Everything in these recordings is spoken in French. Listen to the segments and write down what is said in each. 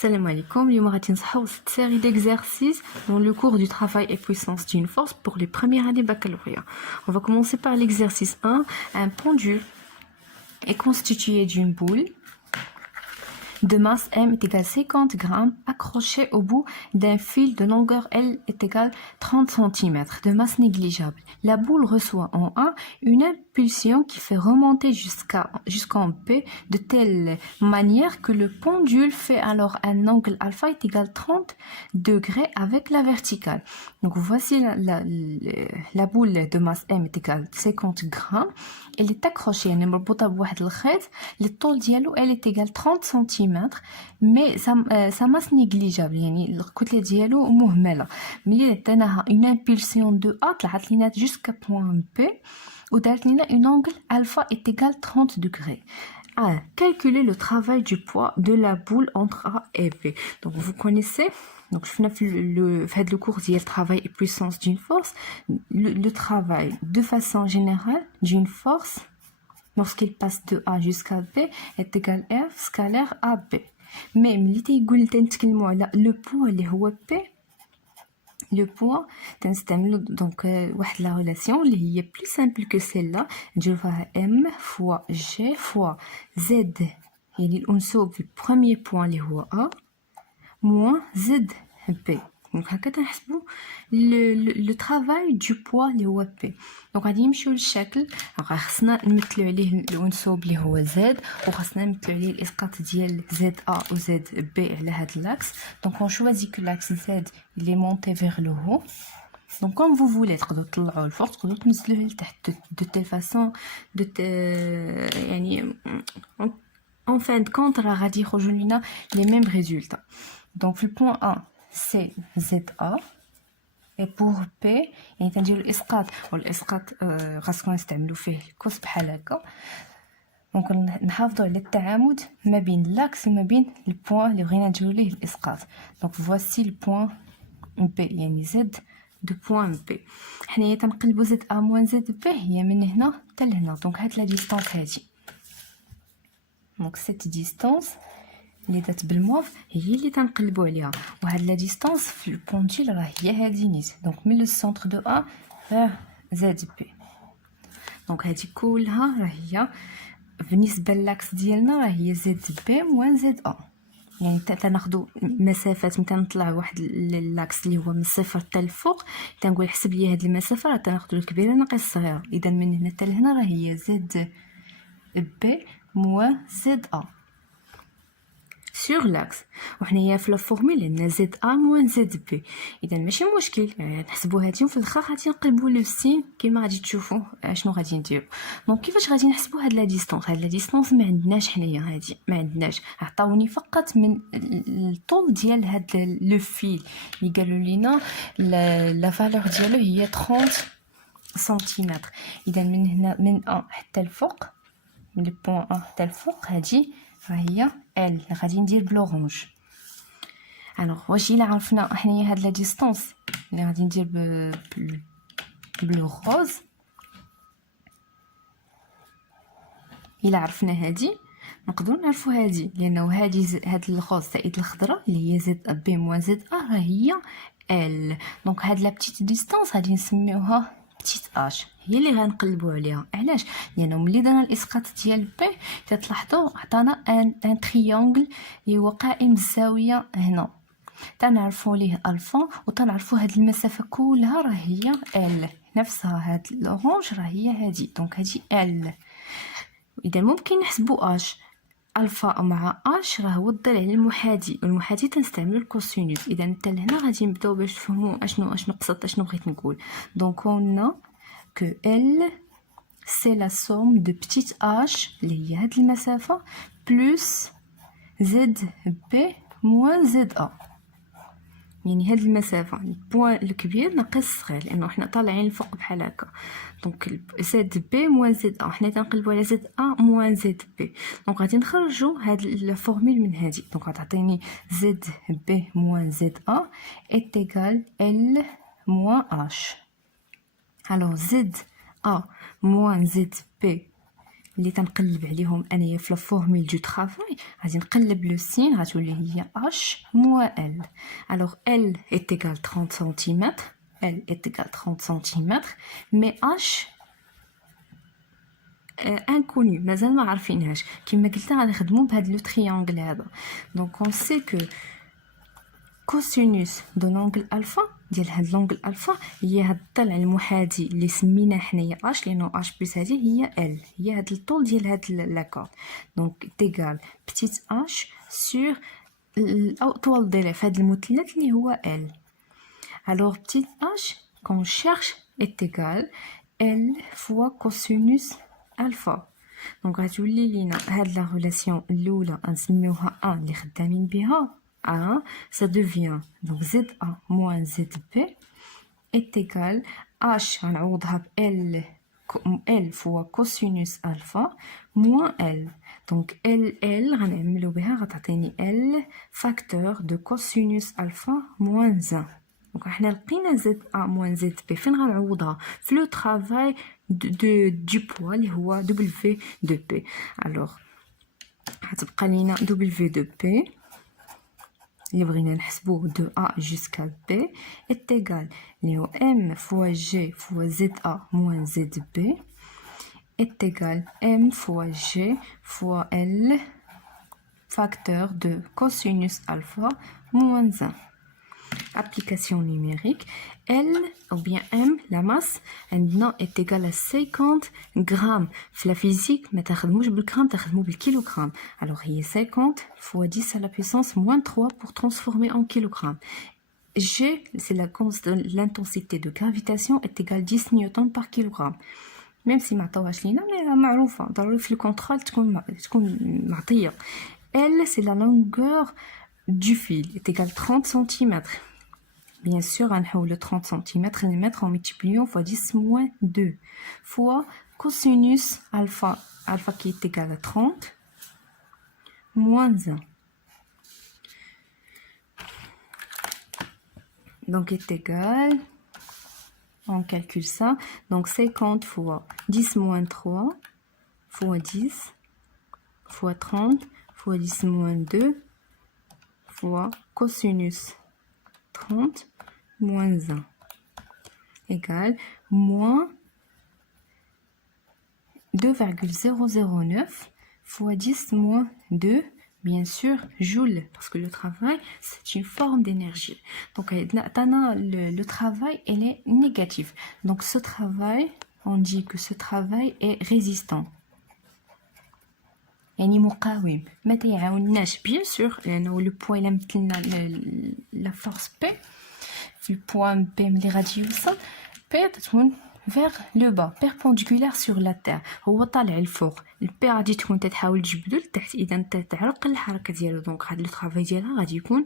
Salam alaikum, اليوم غادي نصحوا cette série d'exercices dans le cours du travail et puissance d'une force pour les premières années baccalauréat. On va commencer par l'exercice 1. Un pendule est constitué d'une boule de masse M est égale 50 grammes accroché au bout d'un fil de longueur L est égal 30 cm de masse négligeable. La boule reçoit en A une impulsion qui fait remonter jusqu'en P de telle manière que le pendule fait alors un angle alpha est égal 30 degrés avec la verticale. Donc voici la boule de masse M est égale 50 grammes. Elle est accrochée مربوطة بواحد الخيط الطول ديالو elle est égale 30 cm mais sa masse négligeable يعني الكتلة ديالو مهملة. ملي عطيناها une impulsion de A طلعت لينا jusqu'à point P ودارت لينا une angle alpha est égal 30 degrés. Calculer le travail du poids de la boule entre A et B. Donc vous connaissez, donc je fais le cours d'hier travail et puissance d'une force. Le travail de façon générale d'une force lorsqu'il passe de A jusqu'à B est égal F scalaire AB. Mais le poids اللي هو P, le poids تنستعملو donc واحد la relation اللي هي plus simple que celle-là نديرو فيها M fois G fois Z يعني الأنسوب في premier point اللي هو A moins Z B. دونك هكا تنحسبو لو travail du poids اللي هو P. دونك غادي نمشيو للشكل خاصنا نمثلو عليه الأنسوب اللي هو Z وخاصنا نمثلو عليه الإسقاط ديال ZA و ZB على هاد l'axe. Donc on choisit que l'axe Z il est monté vers le haut. Donc comme vous voulez تقدروا تطلعوا الفوق تقدروا تنزلوه لتحت de telle façon يعني en fin de compte راه غادي يخرجوا لنا les mêmes résultats. Donc في البوان 1 c'est ZA et pour P يعني تنديروا الاسقاط والاسقاط خاصكم نستعملوا فيه الكوس بحال هكا. دونك نحافظوا على التعامد ما بين لاكس وما بين البوان اللي بغينا نديروا ليه الاسقاط. دونك voici le point P يعني Z de point P. حنايا تنقلبوا ZA moins ZB هي من هنا حتى لهنا. دونك هاد لا ديستانس هادي دونك cette distance اللي دات بالموف هي اللي تنقلبوا عليها وهاد لا ديستانس في البونتيل راه هي هادي نيت. دونك من لو سونتر دو A vers ZB. دونك هادي كلها راه هي بالنسبه للاكس ديالنا راه هي ZB moins ZA. يعني تناخذوا مسافات متى نطلع واحد اللاكس اللي هو من الصفر حتى الفوق تنقول حسب لي هاد المسافه راه تناخذوا الكبيره ناقص الصغيره. اذا من هنا حتى لهنا راه هي ZB moins ZA sur l'axe. وحنايا في لا فورمول عندنا ZA moins ZB. اذا ماشي مشكل يعني نحسبوا هادي وفي الاخر غادي نقلبوا لو سين كما غادي تشوفوا شنو غادي نديروا. دونك كيفاش غادي نحسبوا هاد لا ديستانس؟ هاد لا ديستانس ما عندناش حنايا هادي ما عندناش عطاوني فقط من الطول ديال هاد لو فيل اللي قالوا لينا لا فالور ديالو هي 30 سنتيمتر. اذا من هنا من 1 حتى الفوق من البوان 1 حتى الفوق هادي فهي ال غادي ندير بلورونج. الوغ واش الا عرفنا حنايا هاد لا ديستانس اللي غادي ندير بالغوز الا عرفنا هادي نقدروا نعرفوا هادي لانه هادي هاد الغوز زائد الخضراء اللي هي زد بي موان زد ا راه هي ال. دونك هاد لا بتيت ديستانس غادي نسميوها بتيت اش هي اللي غنقلبوا عليها. علاش؟ لانه ملي درنا الاسقاط ديال بي تلاحظوا عطانا ان تريونغل اللي هو قائم بالزاويه هنا تنعرفوا ليه الفا وتنعرفوا هاد المسافه كلها راه هي ال نفسها. هاد الاورانج راه هي هادي دونك هادي ال. اذا ممكن نحسبوا اش الفا مع اش راه هو الضلع المحاذي والمحاذي تنستعملوا الكوسينوس. اذا حتى لهنا غادي نبداو باش تفهموا اشنو قصدت اشنو بغيت نقول. دونك on a que L c'est la somme de petite h اللي هي هاد المسافه بلس ZB moins ZA. يعني هاد المسافه البوان الكبير ناقص الصغير لانه حنا طالعين الفوق بحال هكا. دونك ZB moins ZA حنا تنقلبوا على ZA moins ZB. دونك غادي نخرجوا هاد الفورمول من هادي. دونك غتعطيني ZB moins ZA est égal L moins H. Alors ZA moins ZB اللي تنقلب عليهم انايا في لا فورمول دو طرافاي غادي نقلب لو سين غتولي هي اش موان ال. الوغ ال est égal 30 cm, ال est égal 30 cm, mais h inconnu مازال ما عارفينهاش. كما قلت غادي نخدموا بهذا لو تريانغل هذا. دونك on sait que كوسينوس دو لونغل الفا ديال هاد لونغل الفا هي هاد الضلع المحاذي اللي سميناه حنايا اش لانه اش بلس هادي هي ال، هي هاد الطول ديال هاد لاكورد. دونك تيغال بتيت اش سور الاطول ديالها في هاد المثلث اللي هو ال. الوغ بتيت اش كون شيرش est égal ال فوا كوسينوس الفا. دونك غتولي لينا هاد لا ريلاسيون الاولى نسميوها ا اللي خدامين بها A, ça devient donc ZA moins ZB est égal H غنعوضها ب L fois cosinus alpha moins L. Donc L غنعملو بها غتعطيني L facteur de cosinus alpha moins 1. Donc حنا لقينا ZA moins ZB فين غنعوضها؟ في لو travail du poids اللي هو W de P. Alors غتبقى لينا W de P اللي بغينا نحسبوه de A jusqu'à B est égal اللي هو M fois G fois ZA moins ZB est égal M fois G fois L facteur de cosinus alpha moins 1. Application numérique, L ou bien M, la masse, est égale à 50 grammes. في la physique, ما تاخدموش بالغرام تاخدمو بالكيلوغرام. Alors, il y a 50 fois 10 à la puissance moins 3 pour transformer en kilogrammes. G, c'est l'intensité de gravitation, est égale 10 newtons par kilogramme. Même si ما عطاوهاش لينا mais معروفة ضروري في الكونترول تكون معطية. L, c'est la longueur du fil est égal 30 cm. Bien sûr, on le 30 cm, on va mettre en multipliant fois 10 moins 2 fois cosinus alpha, alpha qui est égal à 30 moins 1. Donc est égal, on calcule ça, donc 50 fois 10 moins 3 fois 10 fois 30 fois 10 moins 2 fois cosinus 30 moins 1 égale moins 2,009 fois 10 moins 2, bien sûr, joule, parce que le travail, c'est une forme d'énergie. Donc, le travail, il est négatif. Donc, ce travail, on dit que ce travail est résistant. يعني مقاوم ما تيعاونناش بيان سور لانه لو بوين الا مثلنا لا فورس بي في البوان بي ملي غادي يوصل بي تكون vers le bas perpendiculaire sur la terre هو طالع الفوق البي غادي تكون تحاول تجبدو لتحت اذا انت تعرق الحركه ديالو دونك هاد لو طرافاي ديالها غادي يكون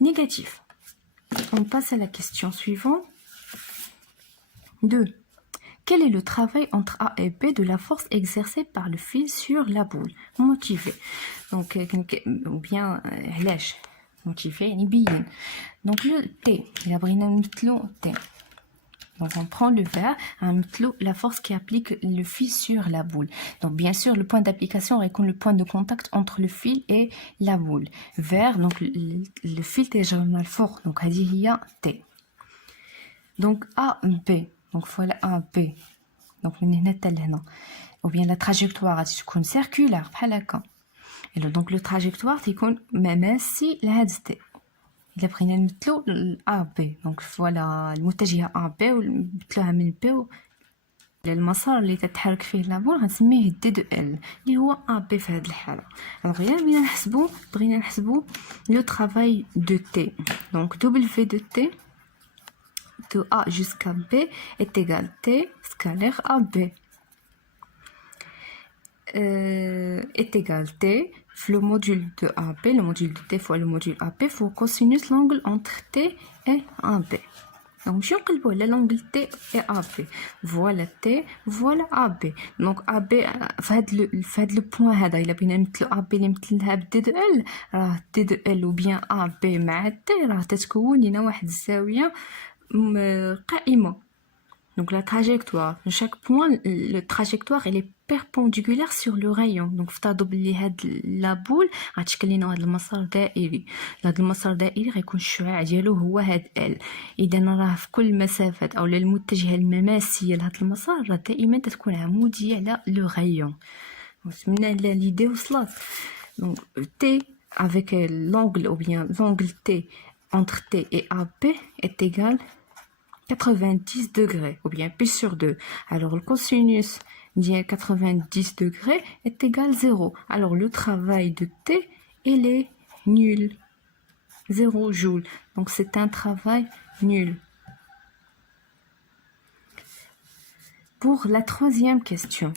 نيجاتيف. On passe à la question suivante. 2. Quel est le travail entre A et B de la force exercée par le fil sur la boule motivée? Donc, ou bien, motivé, bien. Donc, le T, il a pris un T. Donc, on prend le verre, la force qui applique le fil sur la boule. Donc, bien sûr, le point d'application est comme le point de contact entre le fil et la boule. Vers, donc, le fil est généralement fort. Donc, il y a T. Donc, A, B. Donc voilà A, B. Donc ou bien la trajectoire est circulaire. Et donc le trajectoire c'est même si la T. Il a pris le A, B. Donc voilà le متجهة A, B ou le من B ou المسار اللي تتحرك فيه لابور غنسميه D de L اللي هو A, B في هذه الحالة. Alors بغينا نحسبوا le travail de T. Donc W de T de A jusqu'à B est égal T scalaire AB est égal T le module de AB, le module de T fois le module AB fois cosinus l'angle entre T et AB. Donc je vais l'angle T et AB. Voilà T, voilà AB. Donc AB fait le point هذا إلا بغينا نمثلو AB اللي مثلناها ب D de L راه D de L ou bien AB مع T راه تتكون لنا واحد الزاوية قائمة. Donc la trajectoire, chaque point, le trajectoire, elle est perpendiculaire sur le rayon. Donc افترضوا بلي هاد لا بول غتشكل لينا واحد المسار دائري. هاد المسار الدائري غيكون الشعاع ديالو هو هاد ال. اذا راه في كل المسافات او المتجهه المماسيه لهاد المسار راه دائما تكون عموديه على لو rayon. وتمنى l'idée وصلت. Donc T avec l'angle ou bien l'angle T entre T et AP est égal 90 degrés ou bien pi sur 2. Alors le cosinus de 90 degrés est égal 0. Alors le travail de T, il est nul. 0 joule. Donc c'est un travail nul. Pour la troisième question.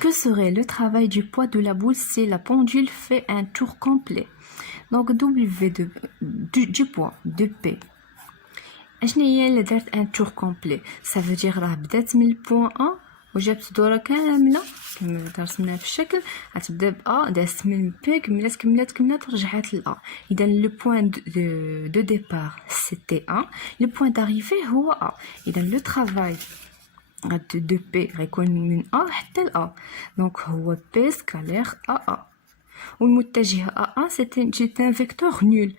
Que serait le travail du poids de la boule si la pendule fait un tour complet? Donc W du poids de P. اشنو هي اللي دارت ان تور كومبلي؟ ça veut dire راه بدات من البوان ا وجابت دوره كامله كما رسمناها في الشكل. غتبدا ب ا دازت من بي كملات ورجعت ل ا. اذا لو بوين دو ديبار سيتي ا، لو بوين داريفي هو ا. اذا لو ترافاي دو بي غيكون من ا حتى ل ا. دونك هو بي سكالير ا والمتجه ا سيتي ان فيكتور نول.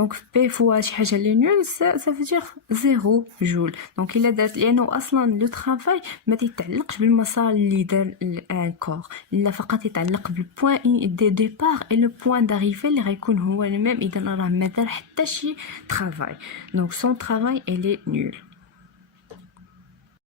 Donc P fois شي حاجه اللي نول ça veut dire 0 جول. دونك الا دارت لانه اصلا لو طرافاي ما تيتعلقش بالمسار اللي دار ان كور، الا فقط يتعلق بالبوين دي ديبار اي لو بوين داريفي اللي غيكون هو الميم. اذا راه ما دار حتى شي طرافاي. دونك سون طرافاي elle est nul.